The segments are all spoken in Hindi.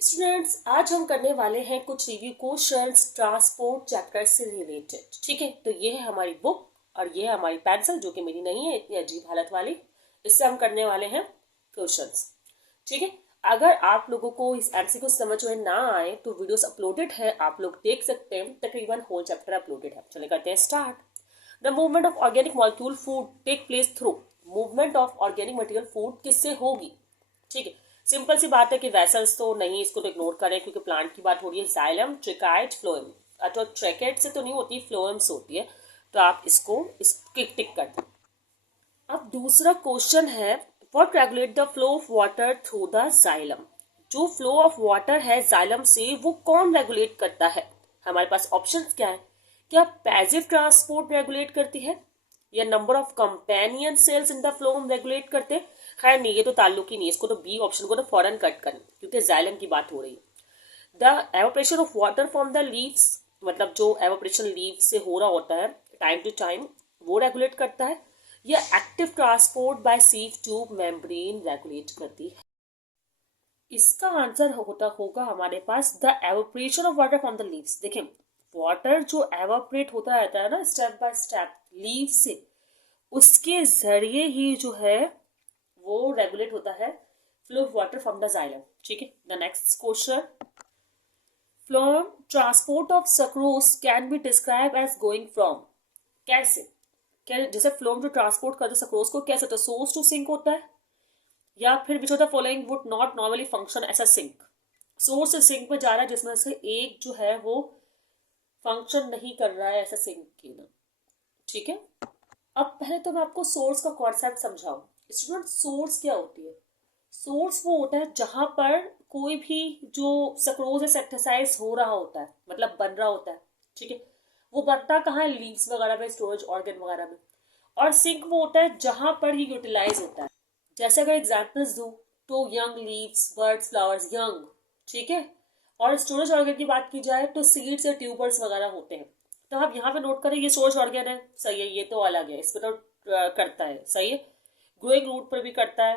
स्टूडेंट्स, आज हम करने वाले हैं कुछ रिव्यू क्वेश्चंस ट्रांसपोर्ट चैप्टर से रिलेटेड। ठीक है, तो ये है हमारी बुक और ये है हमारी पेंसिल, जो कि मेरी नहीं है इतनी अजीब हालत वाली। इससे हम करने वाले हैं क्वेश्चंस। ठीक है, अगर आप लोगों को इस एमसीक्यू समझ में ना आए तो वीडियोस अपलोडेड है, आप लोग देख सकते हैं। तकरीबन होल चैप्टर अपलोडेड है। चले करते हैं start. The movement of organic molecule food take place through. Movement of organic material food किससे होगी? ठीक है, सिंपल सी बात है कि वेसल्स तो नहीं, इसको तो इग्नोर करें क्योंकि प्लांट की बात हो रही है। Xylem, tracheid, phloem. अच्छा, ट्रैकेट से तो नहीं होती, फ्लोएम्स होती है। तो आप इसको टिक कर दें। अब दूसरा क्वेश्चन है, what regulate the flow of water through the xylem. जो फ्लो ऑफ वाटर है जाइलम से, वो कौन रेगुलेट करता है? हमारे पास ऑप्शंस क्या है? क्या पैसिव ट्रांसपोर्ट रेगुलेट करती है, या number of companion cells in the phloem regulate करते हैं? खैर नहीं, ये तो ताल्लुक ही नहीं है, इसको तो बी ऑप्शन को तो फौरन कट करें क्योंकि जाइलम की बात हो रही है। The evaporation of water from the leaves, मतलब जो एवोपरेशन लीव से हो रहा होता है टाइम टू टाइम, वो रेगुलेट करता है, या active transport by sieve tube membrane regulate करती है? इसका आंसर होगा हमारे पास the evaporation of water from the leaves. देखें, वाटर जो एवोपरेट होता रहता है ना स्टेप बाय स्टेप लीव से, उसके जरिए ही जो है वो रेगुलेट होता है flow of water from the xylem. ठीक है, the next question, from transport of sucrose can be describe as going from. कैसे? क्या जैसे फ्लोम जो ट्रांसपोर्ट करते सक्रोज को, कैसे होता है? सोर्स टू सिंक होता है, या फिर which of the following would not normally function as a sink? Source से सिंक में जा रहा है जिसमें से एक जो है वो फंक्शन नहीं कर रहा है ऐसा सिंक की ना। ठीक है, अब पहले तो मैं आपको सोर्स का कॉन्सेप्ट समझाऊं। स्टूडेंट, सोर्स क्या होती है? सोर्स वो होता है जहां पर कोई भी जो सक्रोज सेक्टिसाइज हो रहा होता है, मतलब बन रहा होता है। ठीक है, वो बनता कहाँ है? लीव्स वगैरह में, स्टोरेज ऑर्गन वगैरह में। और सिंक वो होता है जहां पर ही यूटिलाइज होता है। जैसे अगर एग्जाम्पल्स दूं तो young leaves, birds, flowers, young. ठीक है, और स्टोरेज ऑर्गन की बात की जाए तो सीड्स या ट्यूबर्स वगैरह होते हैं। तो आप यहाँ पे नोट करें, ये स्टोरेज ऑर्गन है, सही है, ये तो अलग है, इसमें तो करता है, सही है। ग्रोइंग रूट पर भी करता है।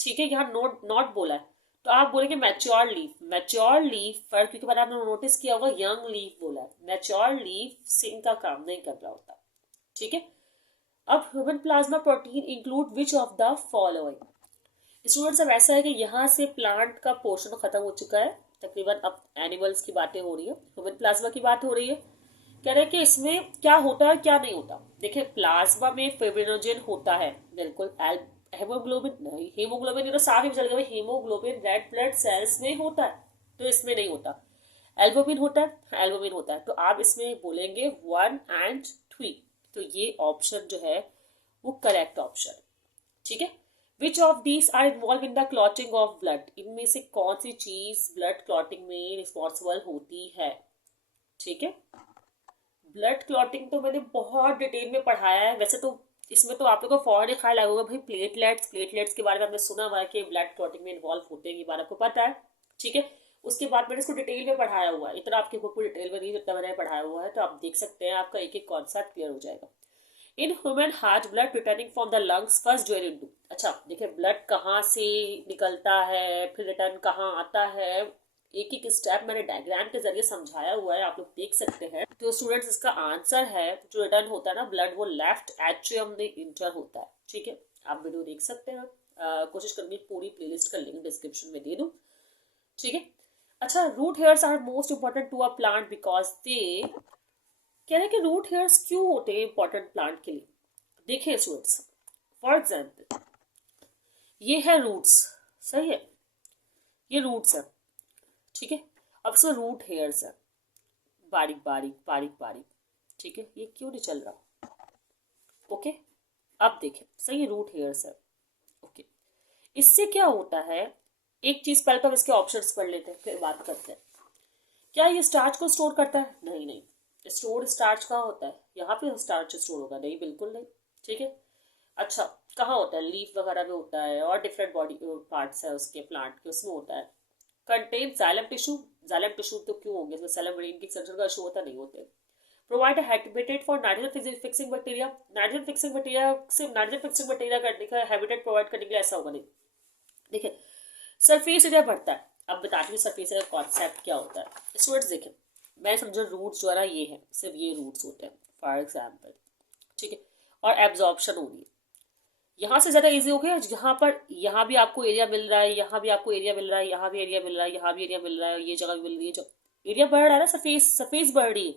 ठीक है, यहाँ नोट नॉट बोला है, तो आप बोलेंगे मैच्योर लीफ। मैच्योर लीफ पर, क्योंकि मैंने आपने नोटिस किया होगा यंग लीफ बोला है, मैच्योर लीफ सिंक का काम नहीं कर रहा होता। ठीक है, अब human plasma protein include which of the following? Students, अब ऐसा है कि यहाँ से प्लांट का पोर्शन खत्म हो चुका है तकरीबन, अब एनिमल्स की बातें हो रही है, ह्यूमन प्लाज्मा की बात हो रही है। कह रहे हैं कि इसमें क्या होता है क्या नहीं होता। देखिए, प्लाज्मा में फिब्रिनोजेन होता है, बिल्कुल। हेमोग्लोबिन नहीं, हेमोग्लोबिन ये तो साफ ही चल गया, हीमोग्लोबिन रेड ब्लड सेल्स में होता है, तो इसमें नहीं होता। एल्बुमिन होता है, एल्बुमिन होता है, तो आप इसमें बोलेंगे 1 and 3। तो ये ऑप्शन जो है वो करेक्ट ऑप्शन। ठीक है, which of these are involve in the clotting of blood? इनमें से कौन सी चीज ब्लड क्लॉटिंग में रिस्पॉन्सिबल होती है? ठीक है, ब्लड क्लॉटिंग तो मैंने बहुत डिटेल में पढ़ाया है वैसे तो। इसमें तो आप लोगों को फौरन ही ख्याल आएगा भाई, प्लेटलेट्स, प्लेटलेट्स के बारे में आपने सुना हुआ है कि ब्लड क्लॉटिंग में इन्वॉल्व होते हैं, ये बात आपको पता है। ठीक है, उसके बाद मैंने इसको डिटेल में पढ़ाया हुआ है, इतना आपकी बुक में डिटेल में नहीं जितना मैंने पढ़ाया हुआ है, तो आप देख सकते हैं, आपका एक एक कॉन्सेप्ट क्लियर हो जाएगा। In human heart blood returning from the lungs first join into. अच्छा देखिए, ब्लड कहाँ से निकलता है, फिर रिटर्न कहाँ आता है, एक एक स्टेप मैंने डायग्राम के जरिए समझाया हुआ है, आप लोग देख सकते हैं। तो स्टूडेंट्स, इसका आंसर है जो रिटर्न होता है ना ब्लड, वो लेफ्ट एट्रियम में इंटर होता है। ठीक है, आप वीडियो देख सकते हैं। कोशिश करूंगी पूरी प्लेलिस्ट का लिंक डिस्क्रिप्शन में दे दूं। ठीक है, अच्छा, root hairs are most important to a plant because they, कह रहे हैं कि रूट हेयर्स क्यों होते हैं इंपॉर्टेंट प्लांट के लिए? देखिए स्टूडेंट्स, फॉर एग्जाम्पल ये है रूट्स, सही है, ये रूट्स है। ठीक है, अब इसमें रूट हेयर्स है, बारीक बारीक बारीक बारीक। ठीक है, ये क्यों नहीं चल रहा? ओके, अब देखें, सही है, रूट हेयर्स है। ओके, इससे क्या होता है, एक चीज पहले तो हम इसके ऑप्शंस पढ़ लेते हैं फिर बात करते हैं। क्या ये स्टार्च को स्टोर करता है? नहीं नहीं, स्टोर स्टार्च कहाँ होता है? यहाँ पे स्टार्च स्टोर होगा? नहीं, बिल्कुल नहीं। ठीक है, अच्छा, कहाँ होता है? लीफ वगैरह में होता है, और डिफरेंट बॉडी पार्ट्स है उसके प्लांट के, उसमें होता है। Contain xylem tissue, xylem tissue तो क्यों होंगे, इसमें सेलम ब्रेन की एक्सटेंशन का इशू होता नहीं होते। Provide habitat for nitrogen fixing bacteria, nitrogen fixing bacteria, सिर्फ नाइट्रोजन फिक्सिंग बैक्टीरिया करने का हैबिटेट प्रोवाइड करने के लिए ऐसा होगा नहीं। देखिए, सरफेस एरिया बढ़ता है, अब बताती हूँ सरफेस का कॉन्सेप्ट क्या होता है। स्टूडेंट्स देखें, मैं समझो रूट्स जो है ना ये है, सिर्फ ये रूट्स होते हैं फॉर एग्जाम्पल, ठीक है, और एब्जॉर्प्शन हो रही है। यहाँ से ज़्यादा इजी हो गया, यहाँ पर यहाँ भी आपको एरिया मिल रहा है, यहाँ भी आपको एरिया मिल रहा है, यहाँ भी एरिया मिल रहा है, यहाँ भी एरिया मिल रहा है, ये जगह भी मिल रही है, जो एरिया बढ़ रहा है ना, सरफेस सरफेस बढ़ रही है।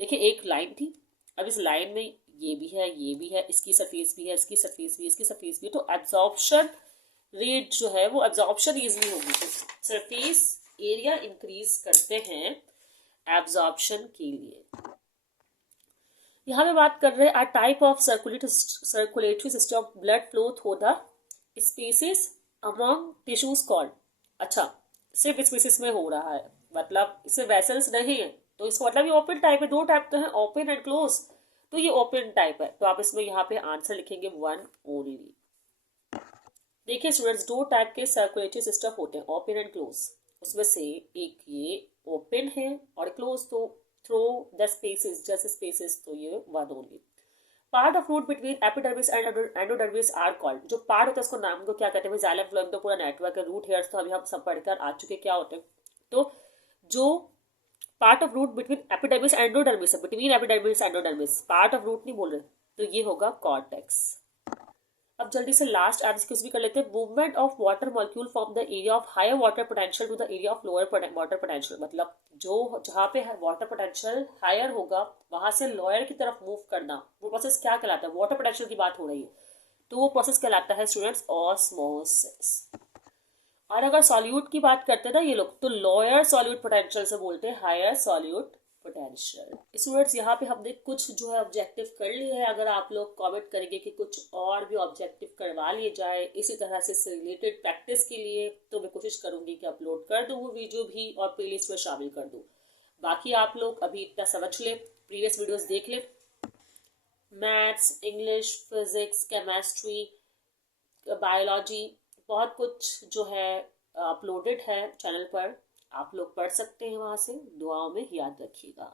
देखिए एक लाइन थी, अब इस लाइन में ये भी है, ये भी है, इसकी सरफेस भी है, इसकी सरफेस भी है, इसकी सरफेस भी है, तो एब्जॉर्प्शन रेट जो है वो एब्जॉर्प्शन इजली होगी। तो सरफेस एरिया इंक्रीज करते हैं एब्जॉर्प्शन के लिए। यहाँ पे बात कर रहे हैं, type of circulatory system blood flow through the spaces among tissues called. अच्छा, सिर्फ स्पेसिस में हो रहा है, मतलब इसमें वेसल्स नहीं है, तो इसका मतलब ये ओपन टाइप है। दो टाइप तो है, ओपन एंड क्लोज, तो ये ओपन टाइप है, तो आप इसमें यहाँ पे आंसर लिखेंगे वन ओनली। देखिए स्टूडेंट्स, दो टाइप के सर्कुलेटरी सिस्टम होते हैं, ओपन एंड क्लोज। उसमें से एक ये ओपन है और क्लोज तो through the spaces, just spaces, तो ये one only. Part of root between epidermis and endodermis are called. जो पार्ट होता है उसको नाम को क्या कहते हैं? जाइलम फ्लोएम तो पूरा नेटवर्क है, रूट हेयर्स तो अभी हम सब पढ़कर आ चुके क्या होते हैं। तो जो part of root between epidermis endodermis है, between epidermis endodermis, part of root नहीं बोल रहे, तो ये होगा कॉर्टेक्स। अब जल्दी से लास्ट एमसीक्यूज भी कर लेते हैं। Movement of water molecule from the area of higher water potential to the area of lower water potential. मतलब जो जहाँ पे वाटर पोटेंशियल हायर होगा वहां से लोअर की तरफ मूव करना, वो प्रोसेस क्या कहलाता है? वाटर पोटेंशियल की बात हो रही है, तो वो प्रोसेस कहलाता है स्टूडेंट्स ऑस्मोसिस। और अगर सॉल्यूट की बात करते हैं ना ये लोग, तो लोअर सॉल्यूट पोटेंशियल से बोलते हैं हायर सॉल्यूट पोटेंशियल। स्टूडेंट्स यहाँ पे हमने कुछ जो है ऑब्जेक्टिव कर लिए हैं। अगर आप लोग कमेंट करेंगे कि कुछ और भी ऑब्जेक्टिव करवा लिए जाए इसी तरह से रिलेटेड प्रैक्टिस के लिए, तो मैं कोशिश करूंगी कि अपलोड कर दूँ वो वीडियो भी और प्लेलिस्ट में शामिल कर दूँ। बाकी आप लोग अभी इतना समझ लें, प्रीवियस वीडियोज देख लें, maths, English, physics, chemistry, biology, बहुत कुछ जो है अपलोडेड है चैनल पर, आप लोग पढ़ सकते हैं वहाँ से। दुआओं में याद रखिएगा।